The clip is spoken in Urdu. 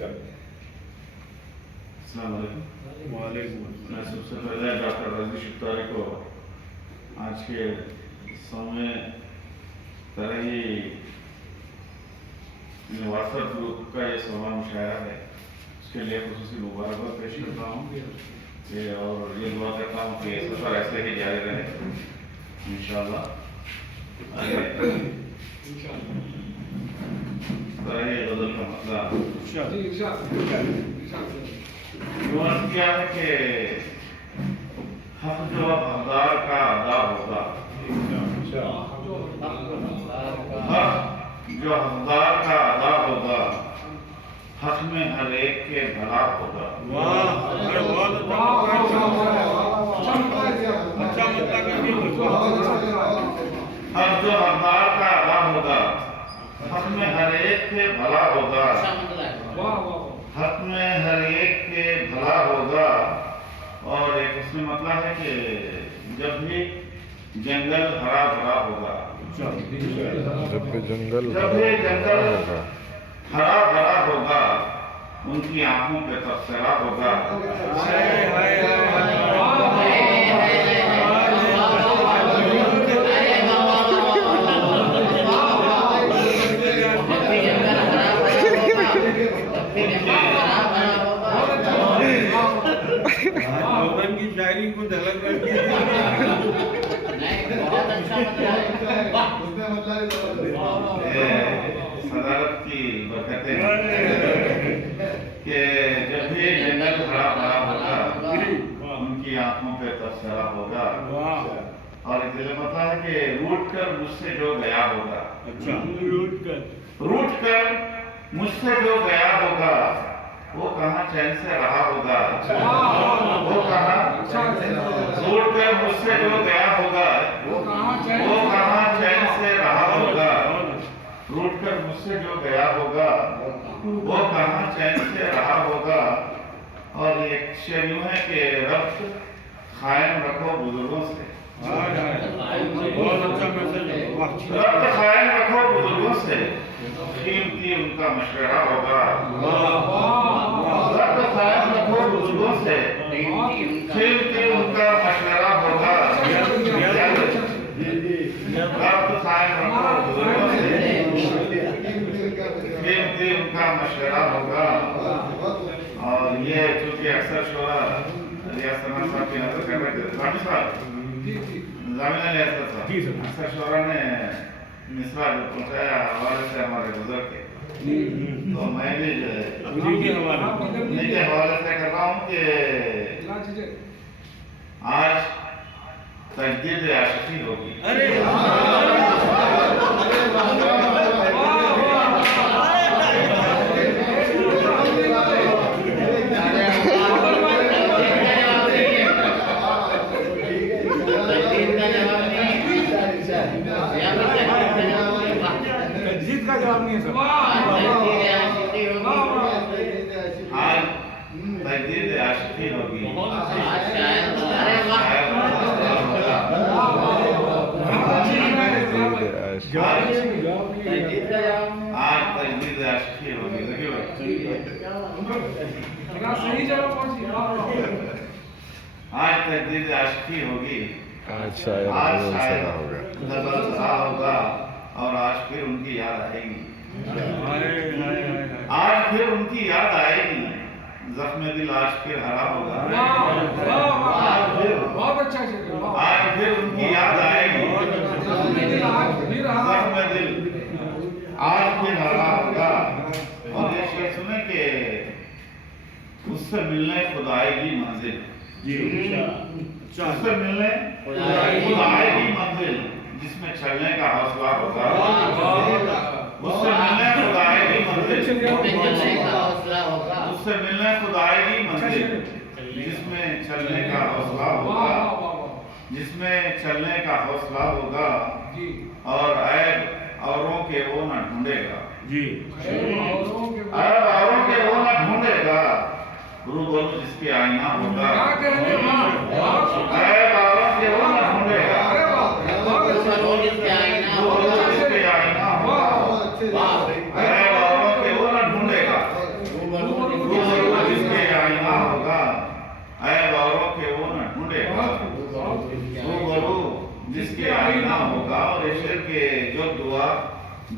السلام علیکم۔ میں سب سے پہلے ڈاکٹر رضی شفتاری کو آج کے سویں طرحی یونیورسل گروپ کا یہ سوواں مشاعرہ ہے، اس کے لیے خصوصی مبارکباد پیش کرتا ہوں اور یہ دعا کرتا ہوں کہ یہ سفر ایسے ہی جاری رہے انشاءاللہ۔ طرحی غزل کا مسئلہ کیا ہے کہ حق جو حقدار کا ادا ہوگا، حق جو حقدار کا ادا ہوگا، حق میں ہر ایک کے بھلا ہوگا۔ حق جو حقدار کا ادا ہوگا، حق میں ہر ایک کے بھلا ہوگا، حق میں ہر ایک کے بھلا ہوگا۔ اور ایک اس میں مطلب ہے کہ جب بھی جنگل ہرا بھرا ہوگا، جب بھی جنگل ہرا بھرا ہوگا، ان کی آنکھوں پہ تبصرہ ہوگا۔ کی شاعری کو دھلک کر کے صدارت کی برکتیں کہ جب بھی جنگل ہرا بھرا ہوگا، ان کی آنکھوں پہ تبصرہ ہوگا۔ اور اس لیے پتا ہے کہ روٹ کر مجھ سے جو گیا ہوگا، روٹ کر مجھ سے جو گیا ہوگا، وہ کہاں چین سے رہا ہوگا، وہ کہاں روٹ کر مجھ سے جو گیا ہوگا، وہ کہاں چین سے رہا ہوگا، روٹ کر مجھ سے جو گیا ہوگا، وہ کہاں چین سے رہا ہوگا۔ اور ایک شعر یوں ہے کہ ربط قائم رکھو بزرگوں سے، ربط قائم رکھو بزرگوں سے، قیمتی ان کا مشورہ ہوگا۔ ربط قائم رکھو بزرگوں سے، قیمتی ان کا مشورہ ہوگا۔ ربط قائم رکھو بزرگوں سے، قیمتی ان کا مشورہ ہوگا۔ اور یہ چونکہ اکثر شعراء ریاض سلمان صاحب کی نظر کر رہے تھے، رابی صاحب زامنہ ریاض صاحب اکثر شعراء نے مصرع جو پہنچایا حوالے سے ہمارے بزرگ کے، تو میں بھی جو ہے انہیں کے حوالے سے کر رہا ہوں کہ آج تجدید عاشقی ہوگی۔ آج تجدید عاشقی ہوگی، آج تجدید عاشقی ہوگی۔ دیکھیے آج تجدید عاشقی ہوگی، آج شاید غزل سرا ہوگا، اور آج پھر ان کی یاد آئے گی، آج پھر ان کی یاد آئے گی، زخم دل آج پھر ہرا ہوگا، آج پھر ان کی یاد آئے گی، زخم دل آج پھر ہرا ہوگا۔ اور یہ شعر سنیں کہ اس سے ملنے خود آئے گی منزل، اس سے ملنے خود آئے گی منزل، جس میں چلنے کا حوصلہ ہوگا، اس سے ملنے خود آئے گی منزل، اس سے ملنے خود آئے گی منزل، جس میں چلنے کا حوصلہ ہوگا، جس میں چلنے کا حوصلہ ہوگا۔ اور عیب اوروں کے وہ نہ ڈھونڈے گا، عیب اوروں کے وہ نہ ڈھونڈے گا، روبرو جس کے آئینہ ہوگا، عیب اوروں کے وہ نہ ڈھونڈے گا، روبرو جس کے آئینہ ہوگا، عیب اوروں کے وہ نہ ڈھونڈے گا،